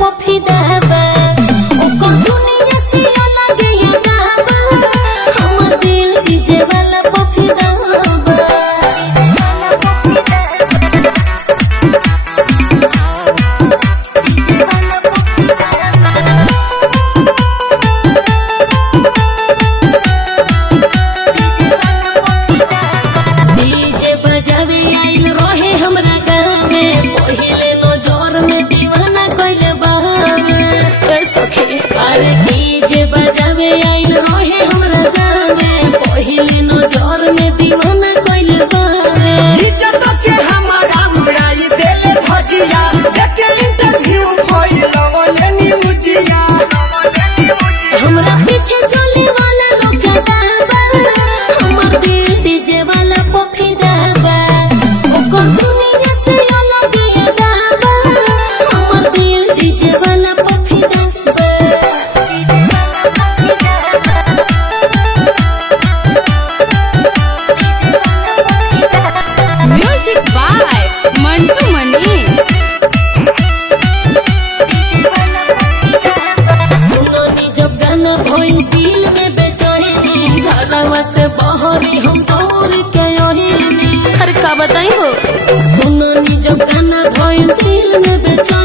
पफिदा बा ओकर दुनिया से अलग ये गाबा हमर दिल डीजे वाला पफिदा बा डीजे बजावे आइल रहे हमरा गाँव में पहिले नजर में दीवाना कइले बावे ए सखी अरे डीजे बजावे आइल रहे हमरा गाँव में पहिले नजर में दीवाना कइले बावे इज्जत के हमारा उड़ाई देले भजिया लेके इंटरव्यू होइलवले न्यूजिया हमरा पीछे चले वाला लोग जाता बा हमर दिल डीजे वाला पफिदा बा ओकर दुनिया से अलग ये गाबा हमर दिल डीजे वाला पफिदा बा म्यूजिक बाय मंटू मनी। सुननी जब गाना भइल दिल में बेचैनी घरवा से बहरी हम दौड़ के आइनी अरे का बताई हो सुननी जब गाना भइल दिल में बेचैनी